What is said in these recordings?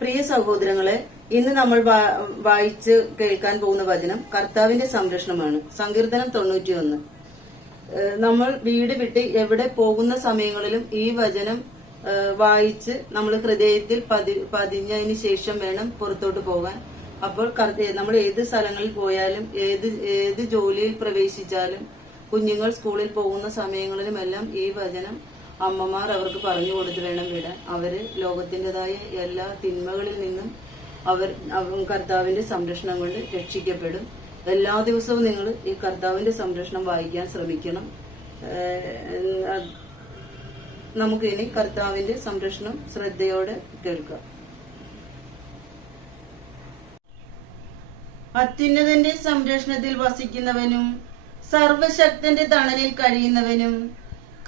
പ്രിയ സഹോദരങ്ങളെ, ഇന്ന് നമ്മൾ വായിച്ച് കേൾക്കാൻ പോകുന്ന വചനം കർത്താവിന്റെ സംരക്ഷണമാണ്. സങ്കീർത്തനം 91. നമ്മൾ വീട് വിട്ട് എവിടെ പോകുന്ന സമയങ്ങളിലും ഈ വചനം വായിച്ച് നമ്മൾ ഹൃദയത്തിൽ പതിഞ്ഞതിന് ശേഷം വേണം പുറത്തോട്ട് പോകാൻ. അപ്പോൾ നമ്മൾ ഏത് സ്ഥലങ്ങളിൽ പോയാലും ഏത് ജോലിയിൽ പ്രവേശിച്ചാലും കുഞ്ഞുങ്ങൾ സ്കൂളിൽ പോകുന്ന സമയങ്ങളിലുമെല്ലാം ഈ വചനം അമ്മമാർ അവർക്ക് പറഞ്ഞു കൊടുത്ത് വേണം വിടാൻ. അവര് ലോകത്തിൻ്റെതായ എല്ലാ തിന്മകളിൽ നിന്നും അവർ കർത്താവിന്റെ സംരക്ഷണം കൊണ്ട് രക്ഷിക്കപ്പെടും. എല്ലാ ദിവസവും നിങ്ങൾ ഈ കർത്താവിന്റെ സംരക്ഷണം വായിക്കാൻ ശ്രമിക്കണം. നമുക്ക് ഇനി കർത്താവിന്റെ സംരക്ഷണം ശ്രദ്ധയോടെ കേൾക്കാം. അത്യുന്നതന്റെ സംരക്ഷണത്തിൽ വസിക്കുന്നവനും സർവശക്തന്റെ തണലിൽ കഴിയുന്നവനും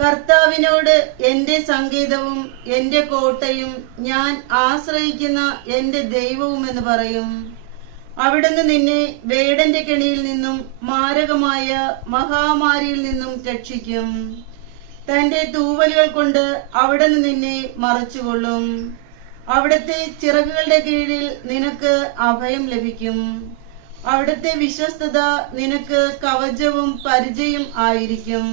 കർത്താവിനോട് എന്റെ സങ്കേതവും എന്റെ കോട്ടയും ഞാൻ ആശ്രയിക്കുന്ന എന്റെ ദൈവവും എന്ന് പറയും. അവിടുന്ന് നിന്നെ വേടന്റെ കെണിയിൽ നിന്നും മാരകമായ മഹാമാരിയിൽ നിന്നും രക്ഷിക്കും. തന്റെ തൂവലുകൾ കൊണ്ട് അവിടുന്ന് നിന്നെ മറച്ചുകൊള്ളും. അവിടുത്തെ ചിറകുകളുടെ കീഴിൽ നിനക്ക് അഭയം ലഭിക്കും. അവിടുത്തെ വിശ്വസ്തത നിനക്ക് കവചവും പരിചയം ആയിരിക്കും.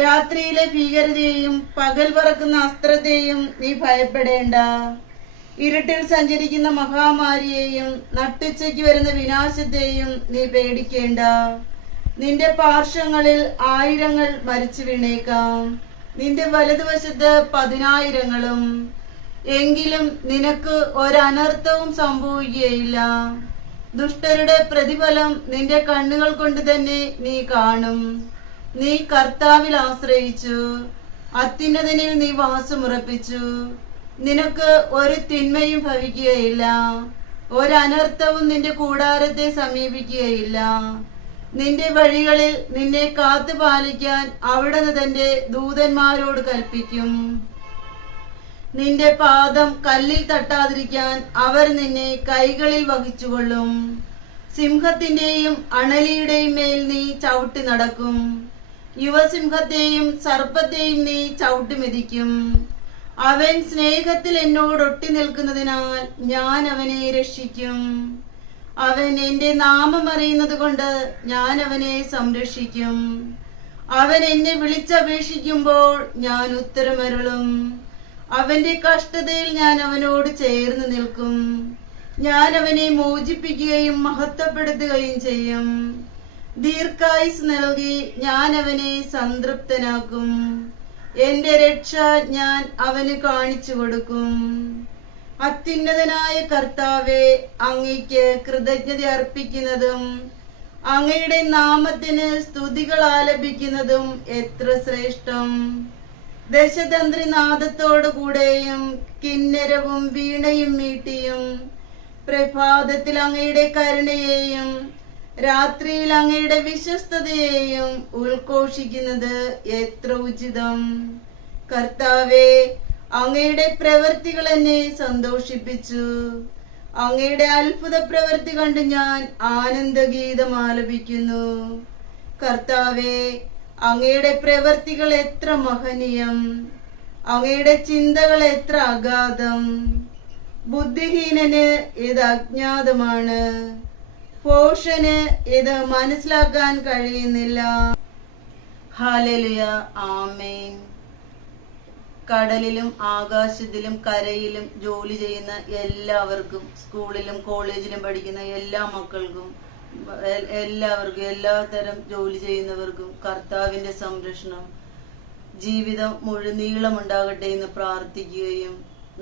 രാത്രിയിലെ ഭീകരതയെയും പകൽ പറക്കുന്ന അസ്ത്രത്തെയും നീ ഭയപ്പെടേണ്ട. ഇരുട്ടിൽ സഞ്ചരിക്കുന്ന മഹാമാരിയെയും നട്ടുച്ചയ്ക്ക് വരുന്ന വിനാശത്തെയും നീ പേടിക്കേണ്ട. നിന്റെ പാർശ്വങ്ങളിൽ 1000 മരിച്ചു വീണേക്കാം, നിന്റെ വലതുവശത്ത് 10,000. എങ്കിലും നിനക്ക് ഒരനർത്ഥവും സംഭവിക്കുകയില്ല. ദുഷ്ടരുടെ പ്രതിഫലം നിന്റെ കണ്ണുകൾ കൊണ്ട് തന്നെ നീ കാണും. നീ കർത്താവിൽ ആശ്രയിച്ചു, അത്യുന്നതനിൽ നീ വാസമുറപ്പിച്ചു. നിനക്ക് ഒരു തിന്മയും ഭവിക്കുകയില്ല, ഒരനർത്ഥവും നിന്റെ കൂടാരത്തെ സമീപിക്കുകയില്ല. നിന്റെ വഴികളിൽ നിന്നെ കാത്തു പാലിക്കാൻ അവിടുന്ന് തന്റെ ദൂതന്മാരോട് കൽപ്പിക്കും. നിന്റെ പാദം കല്ലിൽ തട്ടാതിരിക്കാൻ അവർ നിന്നെ കൈകളിൽ വഹിച്ചുകൊള്ളും. സിംഹത്തിന്റെയും അണലിയുടെയും മേൽ നീ ചവിട്ടി നടക്കും. യുവസിംഹത്തെയും സർപ്പത്തെയും നീ ചവിട്ടി മെതിക്കും. അവൻ സ്നേഹത്തിൽ എന്നോടൊട്ടി നിൽക്കുന്നതിനാൽ ഞാൻ അവനെ രക്ഷിക്കും. അവൻ എന്റെ നാമം അറിയുന്നത് കൊണ്ട് ഞാൻ അവനെ സംരക്ഷിക്കും. അവൻ എന്നെ വിളിച്ചപേക്ഷിക്കുമ്പോൾ ഞാൻ ഉത്തരമരുളും. അവന്റെ കഷ്ടതയിൽ ഞാൻ അവനോട് ചേർന്ന് നിൽക്കും. ഞാൻ അവനെ മോചിപ്പിക്കുകയും മഹത്വപ്പെടുത്തുകയും ചെയ്യും. ദീർഘായുസ് നൽകി ഞാൻ അവനെ സംതൃപ്തനാക്കും. എന്റെ രക്ഷ ഞാൻ അവന് കാണിച്ചു കൊടുക്കും. അത്യുന്നതനായ കർത്താവെ, അങ്ങയ്ക്ക് കൃതജ്ഞത അർപ്പിക്കുന്നതും അങ്ങയുടെ നാമത്തിന് സ്തുതികൾ ആലപിക്കുന്നതും എത്ര ശ്രേഷ്ഠം. ദശതന്ത്രിനാദത്തോടു കൂടെയും കിന്നരവും വീണയും മീട്ടിയും പ്രഭാതത്തിൽ അങ്ങയുടെ കരുണയെയും രാത്രിയിൽ അങ്ങയുടെ വിശ്വസ്തതയെയും ഉദ്ഘോഷിക്കുന്നത് എത്ര ഉചിതം. കർത്താവെ, അങ്ങയുടെ പ്രവൃത്തികൾ എന്നെ സന്തോഷിപ്പിച്ചു. അങ്ങയുടെ അത്ഭുത പ്രവൃത്തി കണ്ട് ഞാൻ ആനന്ദഗീതം ആലപിക്കുന്നു. കർത്താവെ, അങ്ങയുടെ പ്രവൃത്തികൾ എത്ര മഹനീയം, അങ്ങയുടെ ചിന്തകൾ എത്ര അഗാധം. ബുദ്ധിഹീനന് ഇത് അജ്ഞാതമാണ്, ഭോഷന് ഇത് മനസ്സിലാക്കാൻ കഴിയുന്നില്ല. ഹല്ലേലൂയ, ആമേൻ. കടലിലും ആകാശത്തിലും കരയിലും ജോലി ചെയ്യുന്ന എല്ലാവർക്കും, സ്കൂളിലും കോളേജിലും പഠിക്കുന്ന എല്ലാ മക്കൾക്കും, എല്ലാവർക്കും, എല്ലാത്തരം ജോലി ചെയ്യുന്നവർക്കും കർത്താവിന്റെ സംരക്ഷണം ജീവിതം മുഴുനീളം ഉണ്ടാകട്ടെ എന്ന് പ്രാർത്ഥിക്കുകയും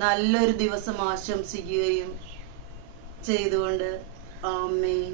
നല്ലൊരു ദിവസം ആശംസിക്കുകയും ചെയ്തുകൊണ്ട് ആമേൻ.